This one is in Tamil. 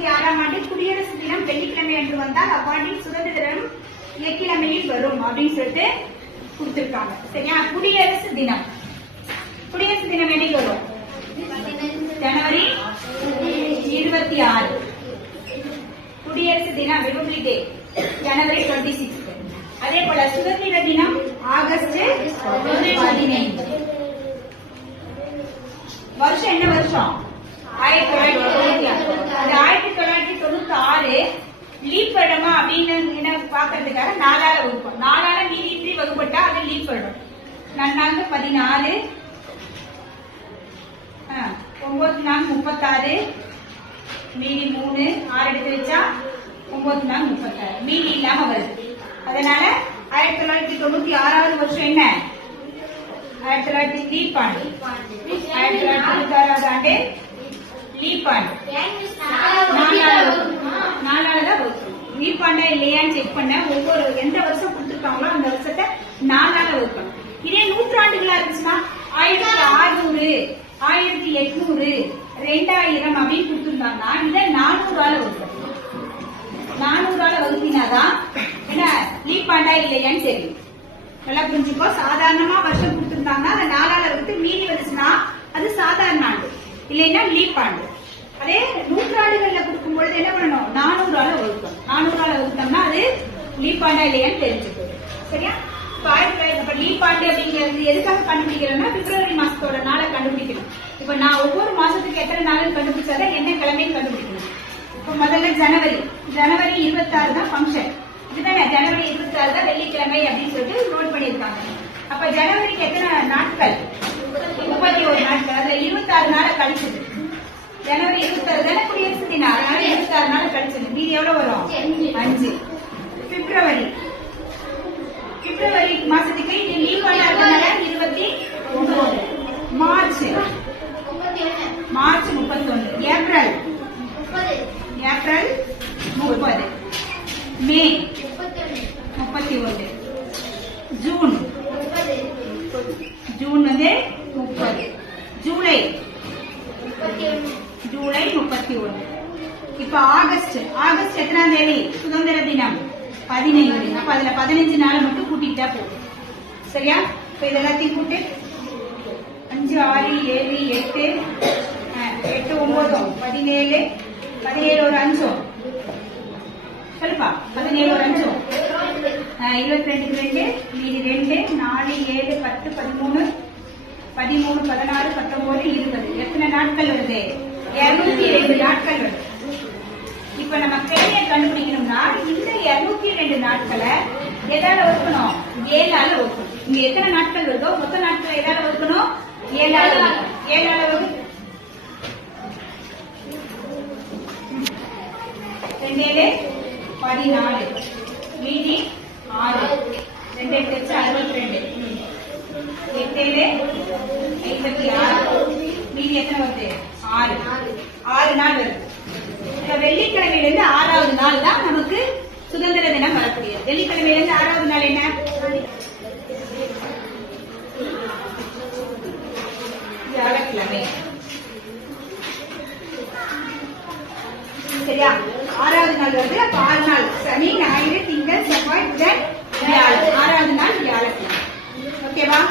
அறுபத்தி ஆறாம் ஆண்டு குடியரசு தினம் வெள்ளிக்கிழமை அன்று வந்தால் அவ்வாண்டின் சுதந்திர தினம் இலக்கிழமையில் வரும் அப்படின்னு சொல்லிட்டு கொடுத்திருக்காங்க. சரியா? குடியரசு தினம். குடியரசு தினம் என்னைக்கு வரும்? ஜனவரி இருபத்தி ஆறு. குடியரசு தினம் republic day January twenty six அதே போல சுதந்திர தினம் ஆகஸ்ட் பதினைந்து. வருஷம் என்ன வருஷம் ஆயிரத்தி தொள்ளாயிரத்தி தொண்ணூத்தி ஆறு அந்த ஆயிரத்தி தொள்ளாயிரத்தி தொண்ணூத்தி ஆறு லீப் வருடமா அப்படின்னு என்ன பாக்குறதுக்காக நாலால வகுப்போம். நாலால மீதி இன்றி வகுப்பட்டா அது லீப் வருடம் நன்னாங்க பதினாறு ஆ, ஒன்பது நாள் முப்பத்தாறு மீதி மூணு ஆறு எடுத்து வச்சா ஒன்பது நாள் முப்பத்தாறு. மீதி இல்லாம வருது. அதனால ஆயிரத்தி தொள்ளாயிரத்தி தொண்ணூத்தி ஆறாவது வருஷம் என்ன? ஆயிரத்தி தொள்ளாயிரத்தி லீப் ஆண்டு ஆயிரத்தி தொள்ளாயிரத்தி தொண்ணூத்தி ஆறாவது ஆண்டு லீப் ஆண்டு நாலாவதா வகுப்பு. லீப் ஆண்டா இல்லையான்னு செக் பண்ண ஒவ்வொரு எந்த வருஷம் கொடுத்துருக்காங்களோ அந்த வருஷத்தை நாலால வகுக்கணும் இதே நூற்றாண்டுகளா இருந்துச்சுன்னா ஆயிரத்தி அறுநூறு ஆயிரத்தி எட்நூறு ரெண்டாயிரம் அப்படின்னு கொடுத்துருந்தாங்கன்னா இதை நானூறால வகுக்கணும் நானூறால வகுப்பினாதான் என்ன லீப் ஆண்டா இல்லையான்னு தெரியும். நல்லா புரிஞ்சுக்கோ சாதாரணமா வருஷம் கொடுத்துருந்தாங்கன்னா அந்த நாலால வகுத்து மீதி வந்துச்சுன்னா அது சாதாரண ஆண்டு. இல்லைன்னா லீப் ஆண்டு. அதே நூற்றாண்டுகள்ல கொடுக்கும் பொழுது என்ன பண்ணணும்? நானூறால வகுக்கணும் நானூறால வகுத்தோம்னா அது லீப்பாண்டா இல்லையான்னு தெரிஞ்சுக்கணும். சரியா? இப்ப ஆயிரத்தி தொள்ளாயிரத்தி அப்படிங்கிறது எதுக்காக கண்டுபிடிக்கிறோம்னா பிப்ரவரி மாசத்தோட நாளை கண்டுபிடிக்கணும். இப்ப நான் ஒவ்வொரு மாசத்துக்கு எத்தனை நாள் கண்டுபிடிச்சாதான் என்ன கிழமையும் கண்டுபிடிக்கணும். இப்ப முதல்ல ஜனவரி. ஜனவரி இருபத்தாறு தான் ஃபங்க்ஷன் இதுதானே? ஜனவரி இருபத்தாறு தான் வெள்ளிக்கிழமை அப்படின்னு சொல்லிட்டு நோட் பண்ணியிருக்காங்க. அப்ப ஜனவரிக்கு எத்தனை நாட்கள் முப்பத்தி ஒரு நாட்கள் அதுல இருபத்தாறு நாளை கழிச்சது ஜனவரி இருபத்தாறு தானே குடியரசு தினம் அதனால இருபத்தாறு நாள் கழிச்சது மீதி எவ்வளவு வரும்? அஞ்சு. பிப்ரவரி. பிப்ரவரி மாசத்துக்கு இது லீவ் இருபத்தி ஒன்பது. மார்ச். மார்ச் முப்பத்தி ஒன்று ஏப்ரல். ஏப்ரல் முப்பது. மே. முப்பத்தி ஒன்று. ஜூன் வந்து முப்பது ஜூலை ஜூலை முப்பத்தி ஒன்று இப்ப ஆகஸ்ட் ஆகஸ்ட் எத்தனாம் தேதி? சுதந்திர தினம். பதினைந்து. அப்ப அதுல பதினஞ்சு நாள் மட்டும் கூட்டிட்டா போதும். சரியா? இப்ப இதெல்லாத்தையும் கூட்டு. அஞ்சு ஆறு ஏழு எட்டு எட்டு ஒன்பதும் பதினேழு பதினேழு ஒரு அஞ்சும் சொல்லுப்பா. பதினேழு ஒரு அஞ்சும் இருபத்தி ரெண்டு ரெண்டு மீதி ரெண்டு நாலு ஏழு பத்து பதிமூணு பதிமூணு பதினாறு பத்தொன்பது இருபது. எத்தனை நாட்கள் வருது? இருநூத்தி ரெண்டு நாட்கள் வருது. இப்ப நம்ம தேவையை கண்டுபிடிக்கணும்னா இந்த இருநூத்தி ரெண்டு நாட்களை எதால ஒதுக்கணும்? ஏழால ஒதுக்கணும். இங்க எத்தனை நாட்கள் வருதோ மொத்த நாட்களை எதால ஒதுக்கணும்? ஏழால வகுக்கணும். ஏழால வகுக்கணும் ரெண்டேழு பதினாலு. மீதி ஆறு. ரெண்டு எட்டு வச்சு அறுபத்தி ரெண்டு. எட்டேழு ஐம்பத்தி ஆறு. மீதி எத்தனை வருது? ஆறு. ஆறு நாள் வருது. இப்ப வெள்ளிக்கிழமையிலிருந்து ஆறாவது நாள் தான் நமக்கு சுதந்திர தினம் வரக்கூடியது. வெள்ளிக்கிழமையிலிருந்து ஆறாவது நாள் என்ன? வியாழக்கிழமை. சரியா? ஆறாவது நாள் வந்து அப்ப ஆறு நாள். சனி ஞாயிறு திங்கள் செவ்வாய் புதன் வியாழன். ஆறாவது நாள் வியாழக்கிழமை. ஓகேவா?